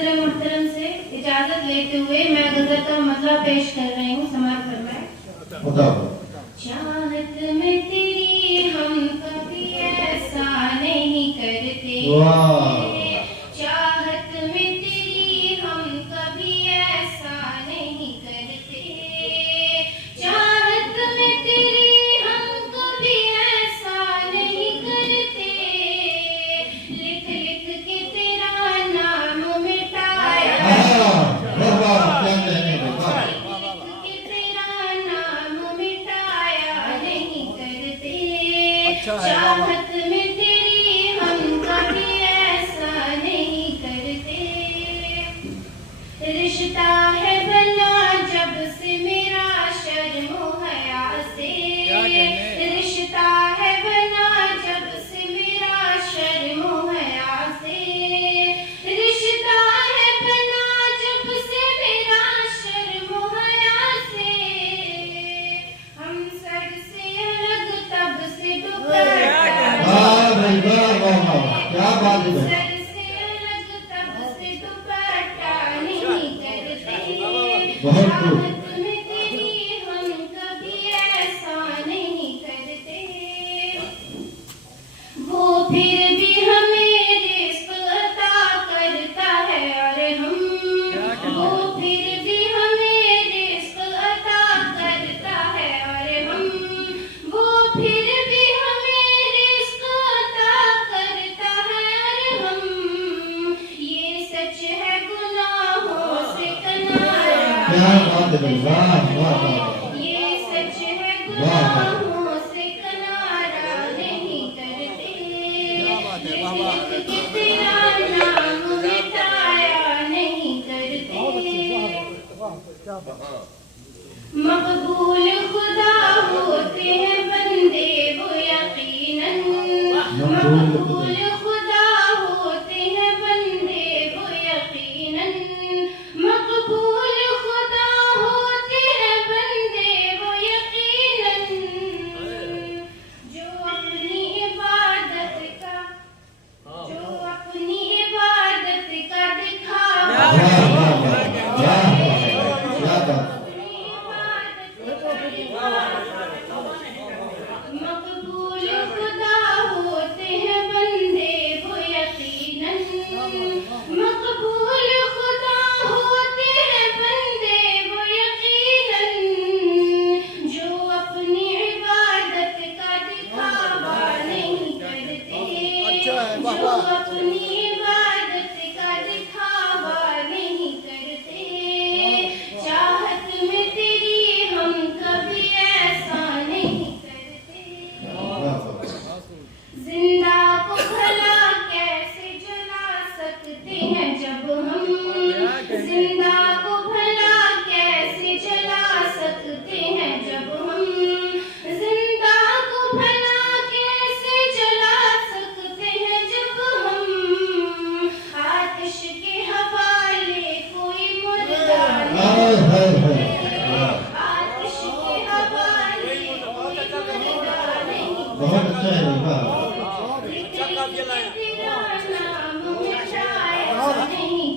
हज़रत मोहतरम से इजाजत लेते हुए मैं गजल का मतलब पेश कर रही हूँ। समाअत फरमाएं। चाहत में तेरी हम कभी ऐसा नहीं करते, चाहत में तेरी हम कभी ऐसा नहीं करते, चाहत में तेरी हम कभी ऐसा नहीं करते, लिख लिख के तेरा नाम मिटाया, चाहत में तेरी हम कभी ऐसा नहीं करते, रिश्ता है बना जब से मेरा शर्म हया से, रिश्ता है बना जब से मेरा शर्म हया से, रिश्ता है बना जब से मेरा शर्म हया से, हम सर से अलग तब से क्या बात है, सर से अलग तब से दुपट्टा नहीं करते, चाहत में तेरी हम कभी ऐसा नहीं करते, वो फिर भी हमें रिज़्क़ अता करता है और हम, वो फिर भी हमें रिज़्क़ अता करता है और हम, वो फिर भी हमें रिज़्क़ अता करता है और हम, ये सच है गुनाहों से किनारा, ये सच है गुनाहों से किनारा नहीं करते, लिख लिख के तेरा नाम मिटाया नहीं करते, मकबूल खुदा होते हैं बंदे वो यकीनन, मकबूल खुदा होते हैं बंदे वो यकीनन, मकबूल खुदा होते हैं बंदे वो यकीनन, जो अपनी इबादत का दिखावा, मकबूल खुदा होते हैं बंदे वो यकीनन, मकबूल खुदा होते हैं बंदे वो यकीनन, जो अपनी इबादत का दिखावा नहीं करते, जो अपनी इबादत का दिखावा नहीं करते, चाहत में तेरी हम कभी ऐसा नहीं करते, जिंदा को भला कैसे जला सकते हैं जब हम, जिंदा को भला कैसे जला सकते हैं जब हम, जिंदा को भला कैसे जला सकते हैं जब हम, आतिश के हवाले कोई मुर्दा नहीं, आतिश के हवाले कोई मुर्दा नहीं, बहुत अच्छा है,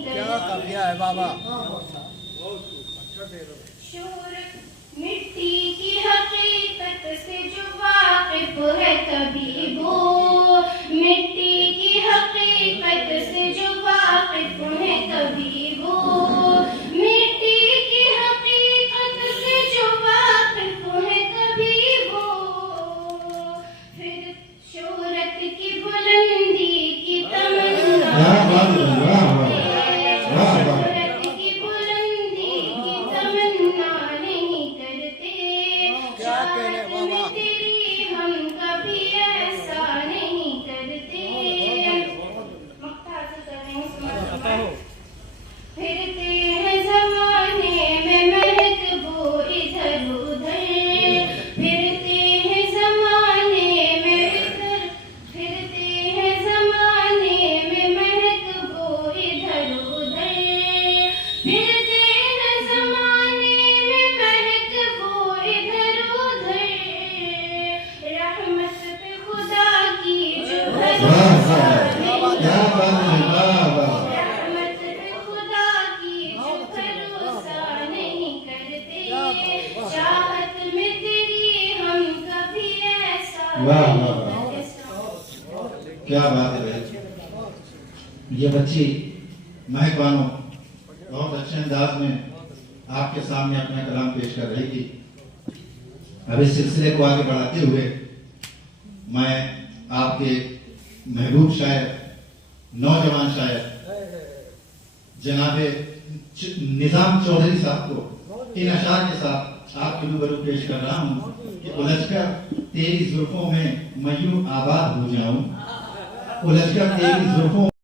क्या कर दिया है बाबा। मिट्टी की हकीकत से जो वाकिफ है कभी वो, मिट्टी की हकीकत से जो वाकिफ है कभी वो, मिट्टी की हकीकत से जो वाकिफ है कभी वो, फिर शोहरत की बुलंदी की तमन्ना शोहरत की बुलंदी की तमन्ना नहीं करते, चाहत में तेरी हम कभी ऐसा नहीं करते, वाह वाह वाह, क्या बात है भाई। ये बच्ची महक बानो बहुत अच्छे अंदाज में आपके सामने अपना कलाम पेश कर रही थी। अब इस सिलसिले को आगे बढ़ाते हुए मैं आपके महबूब शायर, नौजवान शायर जनाबे निजाम चौधरी साहब को इन अशार के साथ आपके रूबरू पेश कर रहा हूँ कि उलझकर तेरी जुल्फों में मैं यूं आबाद हो जाऊं, उलझकर तेरी जुल्फों